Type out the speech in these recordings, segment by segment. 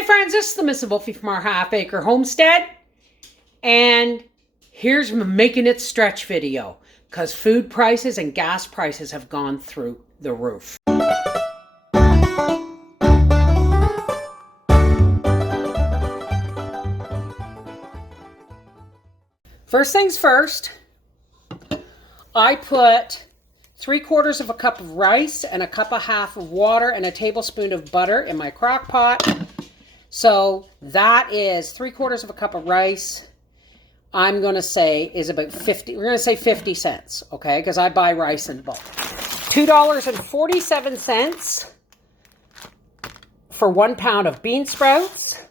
Hey friends, this is the Miss Volfie from our half acre homestead. And here's my making it stretch video because food prices and gas prices have gone through the roof. First things first, I put 3/4 of a cup of rice and a cup and a half of water and a tablespoon of butter in my crock pot. So that is 3/4 of a cup of rice. I'm going to say is about 50, we're going to say 50 cents, okay? Because I buy rice in bulk. $2.47 for 1 pound of bean sprouts.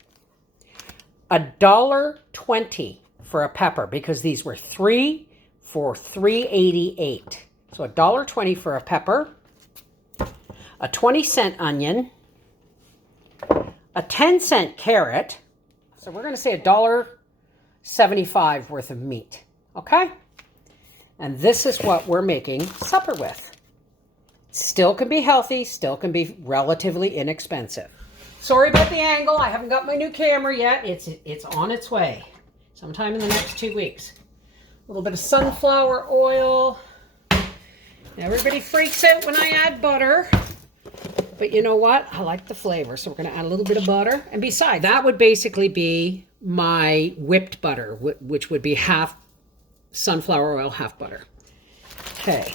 $1.20 for a pepper because these were 3 for $3.88. So $1.20 for a pepper. A 20-cent onion. A 10-cent carrot. So we're going to say $1.75 worth of meat. Okay? And this is what we're making supper with. Still can be healthy, still can be relatively inexpensive. Sorry about the angle. I haven't got my new camera yet. It's on its way. Sometime in the next 2 weeks. A little bit of sunflower oil. Everybody freaks out when I add butter. But you know what? I like the flavor, so we're going to add a little bit of butter. And besides, that would basically be my whipped butter, which would be half sunflower oil, half butter. Okay.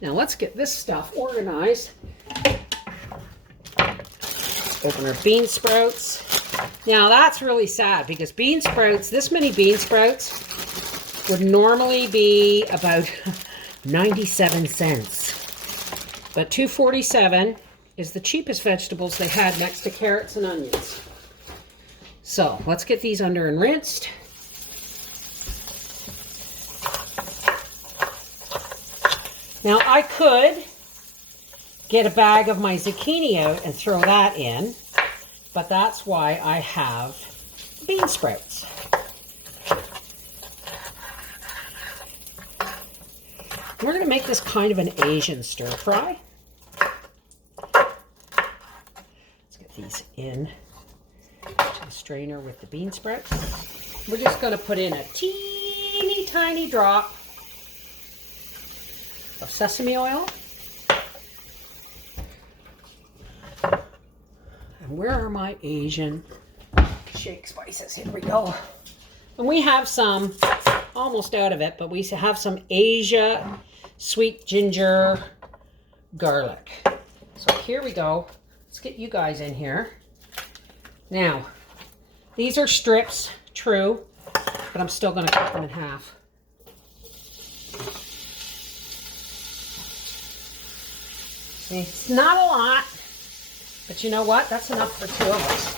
Now let's get this stuff organized. Open our bean sprouts. Now that's really sad because bean sprouts, this many bean sprouts would normally be about 97 cents. But $2.47 is the cheapest vegetables they had next to carrots and onions. So let's get these under and rinsed. Now I could get a bag of my zucchini out and throw that in, but that's why I have bean sprouts. We're going to make this kind of an Asian stir fry. Let's get these in to the strainer with the bean sprouts. We're just going to put in a teeny tiny drop of sesame oil. And where are my Asian shake spices? Here we go. And we have some, almost out of it, but we have some Asia sweet ginger garlic. So here we go. Let's get you guys in here. Now, these are strips, true, but I'm still going to cut them in half. See, it's not a lot, but you know what? That's enough for 2 of us.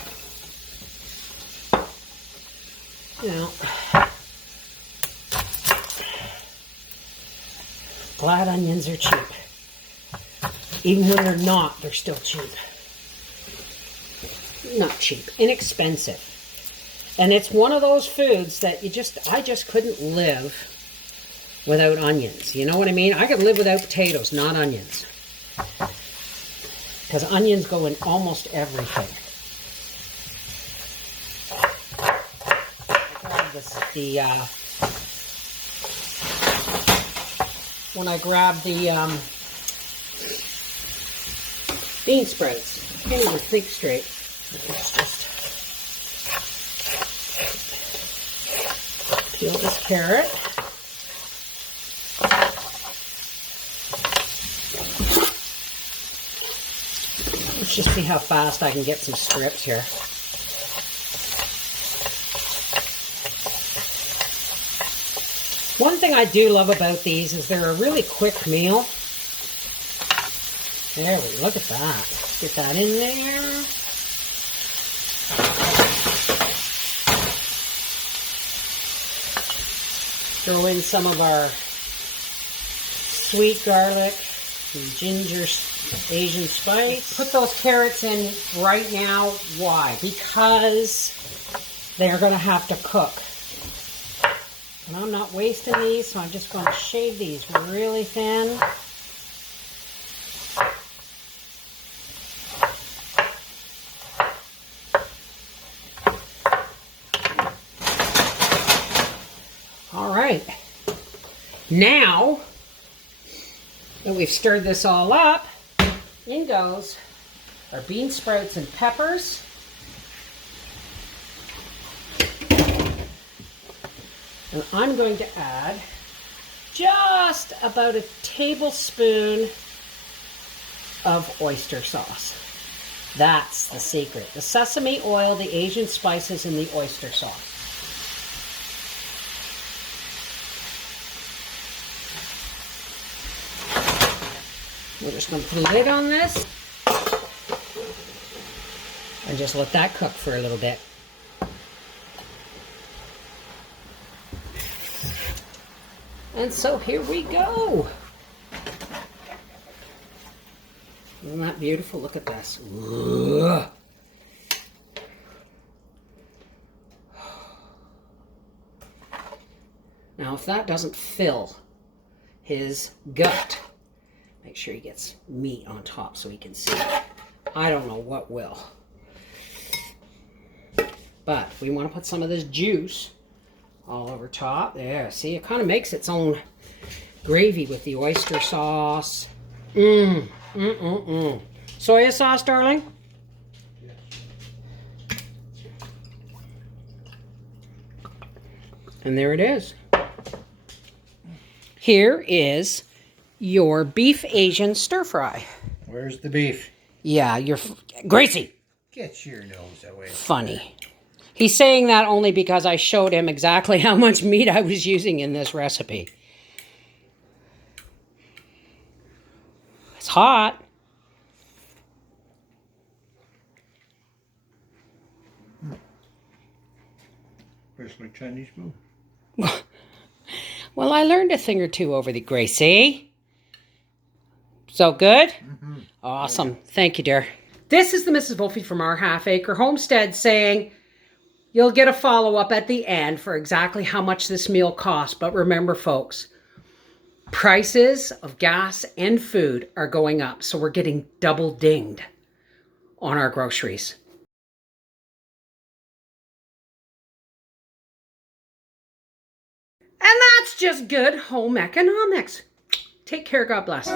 You know, glad onions are cheap. Even when they're not, they're still cheap. Not cheap, inexpensive. And it's one of those foods that I just couldn't live without onions. You know what I mean? I could live without potatoes, not onions. Because onions go in almost everything. When I grabbed the bean sprouts, I can't even think straight. Let's just peel this carrot. Let's just see how fast I can get some strips here. One thing I do love about these is they're a really quick meal. There we go, look at that. Get that in there. Throw in some of our sweet garlic and ginger Asian spice. Put those carrots in right now. Why? Because they're going to have to cook. And I'm not wasting these, so I'm just going to shave these really thin. right. Now that we've stirred this all up, in goes our bean sprouts and peppers. And I'm going to add just about a tablespoon of oyster sauce. That's the secret. The sesame oil, the Asian spices, and the oyster sauce. We're just going to put a lid on this and just let that cook for a little bit. And so here we go. Isn't that beautiful? Look at this. Ugh. Now, if that doesn't fill his gut, make sure he gets meat on top so he can see it. I don't know what will. But we want to put some of this juice all over top. There, see, it kind of makes its own gravy with the oyster sauce. Soya sauce, darling? Yeah. And there it is. Here is your beef Asian stir fry. Where's the beef? Yeah, you're... Gracie! Get your nose away. Funny. He's saying that only because I showed him exactly how much meat I was using in this recipe. It's hot. Where's my Chinese food? Well, I learned a thing or two over the Gracie. So good? Mm-hmm. Awesome. Yeah. Thank you, dear. This is the Mrs. Volfies from our half-acre homestead saying you'll get a follow-up at the end for exactly how much this meal costs. But remember, folks, prices of gas and food are going up. So we're getting double dinged on our groceries. And that's just good home economics. Take care. God bless.